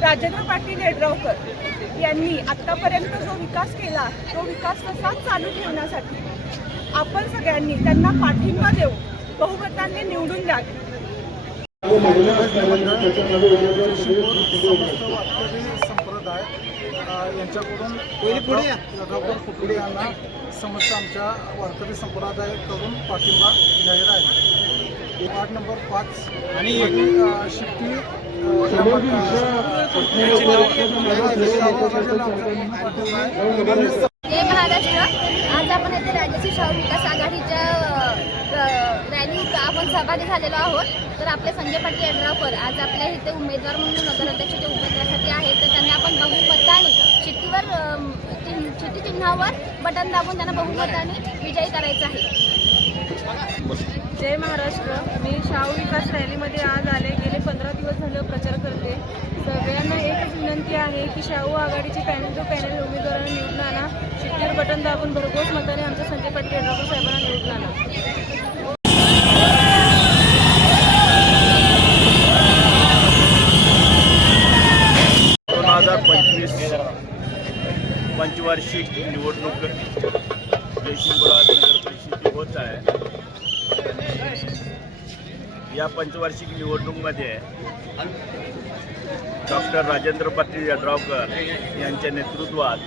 राजेंद्र पाटील येड्रावकर यांनी आत्तापर्यंत जो विकास केला तो विकास तसाच चालू ठेवण्यासाठी आपण सगळ्यांनी त्यांना पाठिंबा देऊ बहुमतांनी निवडून द्यावे. संप्रदाय यांच्याकडून यड्रावकर कुकडे यांना समस्त आमच्या वारकरी संप्रदायाकडून पाठिंबा जाहीर आहे वार्ड नंबर पाच आणि शिफ्टी जय महाराष्ट्र आज आपण येथे राज्याची शाहू विकास आघाडीच्या रॅली आपण सहभागी झालेलो आहोत. तर आपले संजय पाटील यड्रावकर आज आपल्या इथे उमेदवार म्हणून नगराध्यक्षाच्या उमेदवारासाठी आहेत तर त्यांना आपण बहुमताने शिट्टीवर अ, चिन्ह- चिन्हावर बटन दाबून त्यांना बहुमताने विजयी करायचं आहे. जय महाराष्ट्र. मी शाहू विकास रॅलीमध्ये आज आले. गेले पंधरा दिवस झाले प्रचार करते. सगळ्यांना एकच विनंती आहे की शाहू आघाडीचे पॅनल जो पॅनल उमेदवारांना निवडून आणा. शिट्टीवर बटन दाबून भरघोस मताने आमच्या संजय पाटील यड्रावकर साहेबांना निवडून आणा. पंचवीस पंचवार्षिक निवडणूक या पंचवार्षिक निवडणूकमध्ये डॉक्टर राजेंद्र पाटील यड्रावकर यांच्या नेतृत्वात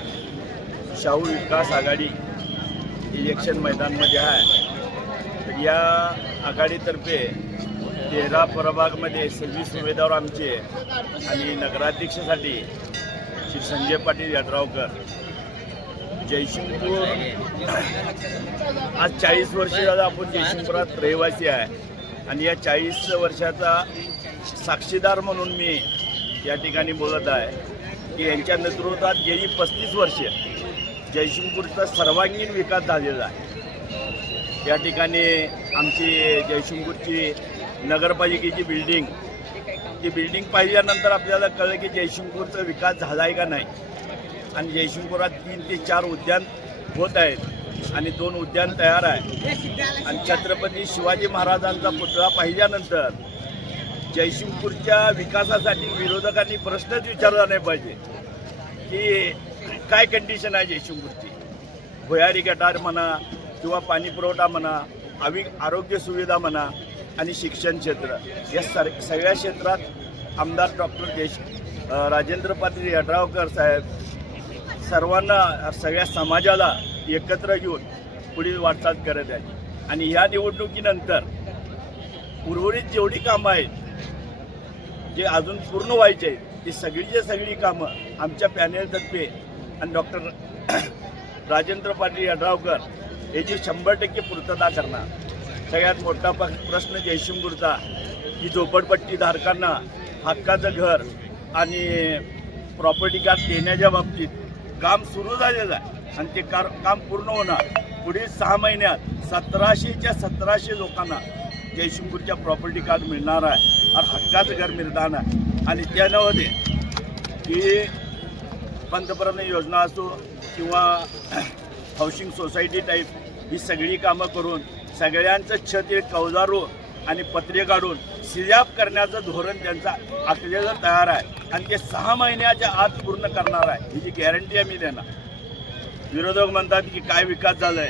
शाहू विकास आघाडी इलेक्शन मैदानमध्ये आहे. तर या आघाडीतर्फे तेरा प्रभागमध्ये सव्वीस उमेदवार आमचे आणि नगराध्यक्षासाठी श्री संजय पाटील यड्रावकर. जयसिंगपूर आज चाळीस वर्ष झालं आपण जयसिंगपुरात रहिवासी आहे. आणि या चाळीस वर्षाचा साक्षीदार म्हणून मी या ठिकाणी बोलत आहे की यांच्या नेतृत्वात गेली पस्तीस वर्षे जयशिंगपूरचा सर्वांगीण विकास झालेला आहे. या ठिकाणी आमची जयशिंगपूरची नगरपालिकेची बिल्डिंग ती बिल्डिंग पाहिल्यानंतर आपल्याला कळलं की जयशिंगपूरचा विकास झाला आहे का नाही. आणि जयशिंगपुरात तीन ते चार उद्यान होत आहेत. आणि दोन उद्यान तयार आहे. आणि छत्रपती शिवाजी महाराजांचा पुतळा पाहिल्यानंतर जयसिंगपूरच्या विकासासाठी विरोधकांनी प्रश्नच विचारला नाही पाहिजे. की काय कंडिशन आहे जयसिंगपूरची? भुयारी गटार म्हणा किंवा पाणी पुरवठा म्हणा आवी आरोग्य सुविधा म्हणा आणि शिक्षण क्षेत्र. या सर सगळ्या क्षेत्रात आमदार डॉक्टर जयश राजेंद्र पाटील यड्रावकर साहेब सर्वांना सगळ्या समाजाला एकत्र घेऊन पुढील वाटचाल करत आहे. आणि ह्या निवडणुकीनंतर उर्वरित जेवढी कामं आहेत जे अजून पूर्ण व्हायचे आहेत ती सगळीच्या सगळी कामं आमच्या पॅनेलतर्फे आणि डॉक्टर राजेंद्र पाटील यड्रावकर याची शंभर टक्के पूर्तता करणार. सगळ्यात मोठा प- प्रश्न जयशिंगपूरचा की झोपडपट्टी धारकांना हक्काचं घर आणि प्रॉपर्टी कार्ड देण्याच्या बाबतीत काम सुरू झालेलं आहे. आणि ते कार काम पूर्ण होणार. पुढील सहा महिन्यात सतराशेच्या सतराशे लोकांना जयशिंगपूरच्या प्रॉपर्टी कार्ड मिळणार आहे. आणि हक्काचं घर मिळणार आहे. आणि त्यामध्ये की पंतप्रधान योजना असो किंवा हाऊसिंग सोसायटी टाईप ही सगळी कामं करून सगळ्यांचं छत एक कौजारू आणि पत्रे काढून सिजाप करण्याचं धोरण त्यांचा आखलेलं तयार आहे. आणि ते सहा महिन्याच्या आत पूर्ण करणार आहे. ही जी गॅरंटी आम्ही देणार. विरोधक म्हणतात की काय विकास झालाय?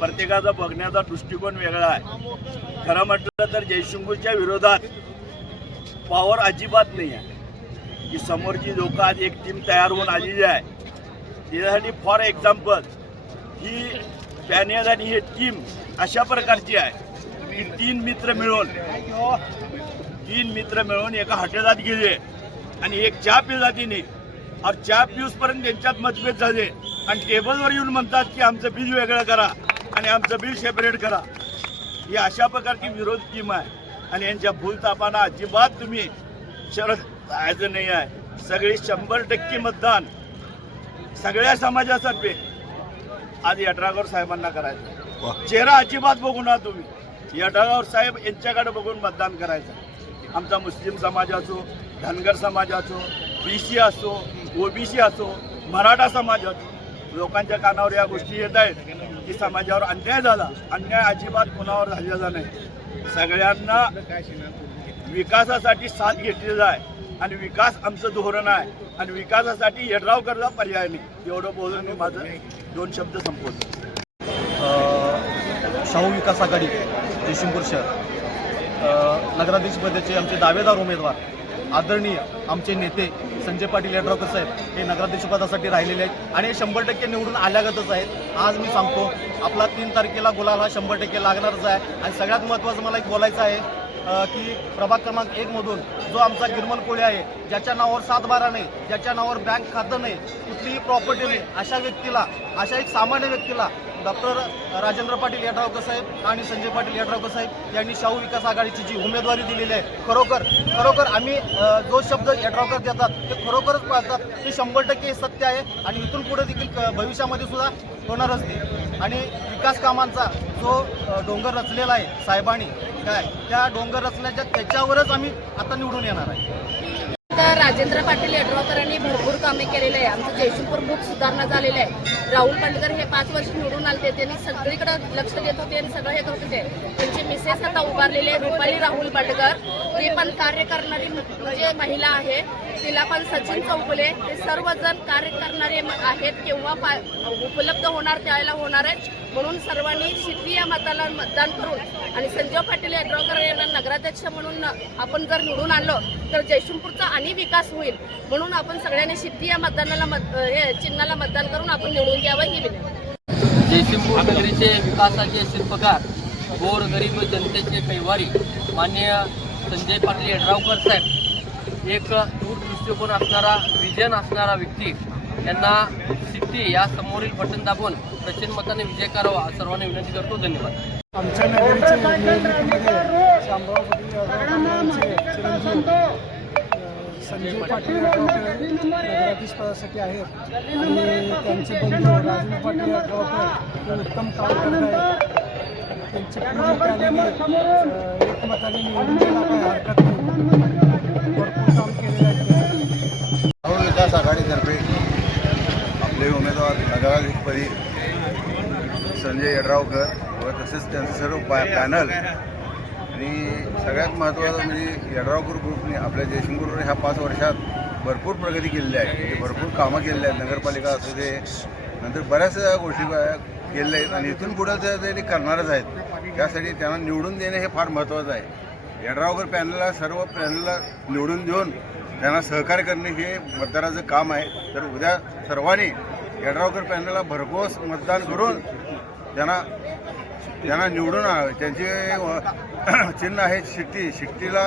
प्रत्येकाचा बघण्याचा दृष्टिकोन वेगळा आहे. खरं म्हटलं तर जयशंकूच्या विरोधात पॉवर अजिबात नाही आहे. की समोरची लोक आज एक टीम तयार होऊन आलेली आहे त्याच्यासाठी फॉर एक्झाम्पल ही पॅनेल आणि ही टीम अशा प्रकारची आहे. की तीन मित्र मिळून तीन मित्र मिळून एका हॉटेलात गेले आणि एक चहा पिला तिने. और चहा पिऊसपर्यंत त्यांच्यात मतभेद झाले. आणि टेबलवर येऊन म्हणतात की आमचं बिल वेगळं करा आणि आमचं बिल सेपरेट करा. ही अशा प्रकारची विरोध टीम आहे. आणि यांच्या भूलतापांना अजिबात तुम्ही शरद जायचं नाही आहे. सगळी शंभर टक्के मतदान सगळ्या समाजातर्फे. आज यड्रागर साहेबांना करायचं. चेहरा अजिबात बघू ना तुम्ही. यड्रागर साहेब यांच्याकडे बघून मतदान करायचं. आमचा मुस्लिम समाज असो धनगर समाज असो बी सी असो ओबीसी असो मराठा समाज असो लोकांच्या कानावर या गोष्टी येत आहेत की समाजावर अन्याय झाला. अन्याय अजिबात कुणावर झालेला नाही. सगळ्यांना विकासासाठी साथ घेतली आहे. आणि विकास आमचं धोरण आहे. आणि विकासासाठी यड्रावकरला पर्याय नाही. एवढं बोलून मी माझं दोन शब्द संपवतो. शाहू विकास आघाडी जयसिंगपूर शहर. अ, नगराध्यक्षपदाचे आमचे दावेदार उमेदवार आदरणीय आमचे नेते संजय पाटील यड्रावकर साहेब हे नगराध्यक्षपदासाठी राहिलेले आहेत. आणि हे शंभर टक्के निवडून आल्यागतच आहेत. आज मी सांगतो आपला तीन तारखेला गुलाल हा शंभर टक्के लागणारच आहे. आणि सगळ्यात महत्त्वाचं मला एक बोलायचं आहे की प्रभाग क्रमांक एकमधून जो आमचा गिरमल कोळी आहे ज्याच्या नावावर सात बारा नाही ज्याच्या नावावर बँक खातं नाही कुठलीही प्रॉपर्टी नाही अशा व्यक्तीला अशा एक सामान्य व्यक्तीला डॉक्टर राजेंद्र पाटील यड्रावकर साहेब आणि संजय पाटील यड्रावकर साहेब यांनी शाहू विकास आघाडीची जी उमेदवारी दिलेली आहे खरोखर खरोखर आम्ही जो शब्द यड्रावकर देतात ते खरोखरच पाळतात ते शंभर टक्के सत्य आहे आणि इथून पुढे देखील क- भविष्यामध्ये सुद्धा होणारच ते. आणि विकास कामांचा जो डोंगर रचलेला आहे साहेबांनी काय त्या डोंगर रचण्याच्या त्याच्यावरच आम्ही आता निवडून येणार आहे. तर राजेंद्र पाटील यड्रावकरांनी भरपूर कामे केलेले आहे. आमचं जयशंपूर बुक सुधारणा झालेलं आहे. राहुल पांडकर हे पाच वर्ष निवडून आलते त्यांनी सगळीकडे लक्ष देत होते आणि सगळं हे करत होते. त्यांची मिसेस आता उभारलेले आहे रुपाली राहुल पांडकर ती पण कार्य करणारी म्हणजे महिला आहे. तिला पण सचिन चौगुले हे सर्वजण कार्य करणारे आहेत केव्हा पा उपलब्ध होणार त्यावेळेला होणार आहे म्हणून सर्वांनी शिट्टी या मताला मतदान करून आणि संजय पाटील यड्रावकर यांना नगराध्यक्ष म्हणून आपण जर निवडून आणलो तर जयशंपूरचा आणि विकास होईल म्हणून आपण सगळ्यांनी शिट्टी या मतदानाला मत हे चिन्हाला मतदान करून आपण निवडून घ्यावं ही विनंती. जयसिंगपूर नगरीचे विकासाचे शिल्पकार गोर गरीब जनतेचे कैवारी माननीय संजय पाटील यड्रावकर साहेब एक दूरदृष्टिकोन असणारा विजन असणारा व्यक्ती. यांना सिद्धी या समोरील बटन दाबून प्रचंड मताने विजय करावा सर्वांना विनंती करतो. धन्यवाद. आमच्या नगरीच्या निवडणुकीमध्ये शामराव पाटील यड्रावकर यांचे चिरंजीव अ, संजय पाटील यड्रावकर नगराधीश पदासाठी आहेत. आणि त्यांचे बंधू राजू पाटील यड्रावकर हे उत्तम काम करत आहेत. त्यांची पूर्ण पॅनल एकमताने निवडून द्यायला काही हरकत नाही. भरपूर काम केलेलं आहे राहुल विकास आघाडीतर्फे आपले उमेदवार नगराधीशपदी संजय यड्रावकर व तसेच त्यांचं सर्व पॅनल आणि सगळ्यात महत्त्वाचं म्हणजे यड्रावकर ग्रुपने आपल्या जयशंकरवर ह्या पाच वर्षात भरपूर प्रगती केलेली आहे. म्हणजे भरपूर कामं केलेली आहेत. नगरपालिका असू दे नंतर बऱ्याच गोष्टी केलेल्या आहेत. आणि इथून पुढं तर ते करणारच आहेत. त्यासाठी त्यांना निवडून देणे हे फार महत्त्वाचं आहे. यड्रावकर पॅनलला सर्व पॅनलला निवडून देऊन त्यांना सहकार्य करणे हे मतदाराचं काम आहे. तर उद्या सर्वांनी यड्रावकर पॅनलला भरघोस मतदान करून त्यांना त्यांना निवडून त्यांचे चिन्ह आहे शिट्टी. शिट्टीला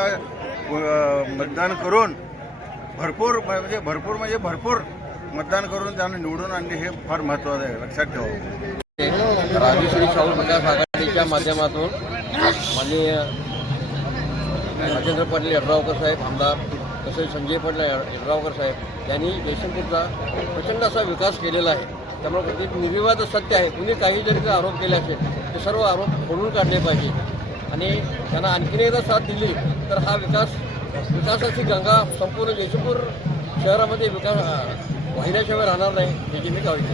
मतदान करून भरपूर म्हणजे भरपूर म्हणजे भरपूर मतदान करून त्यांना निवडून आणणे हे फार महत्त्वाचं आहे. लक्षात ठेवा. राजेश्वरी शाहू विकास आघाडीच्या माध्यमातून माननीय राजेंद्र पाटील यड्रावकर साहेब आमदार तसेच संजय पाटील यड्रावकर साहेब यांनी जयशंपूरचा प्रचंड असा विकास केलेला आहे. त्यामुळे ते निर्विवाद सत्य आहे. कुणी काही जरी आरोप केले असेल ते सर्व आरोप खोडून काढले पाहिजे. आणि त्यांना आणखीन एकदा साथ दिली तर हा विकास विकासाची गंगा संपूर्ण जयशंपूर शहरामध्ये विकास वाहिल्याशिवाय राहणार नाही याची मी काळजी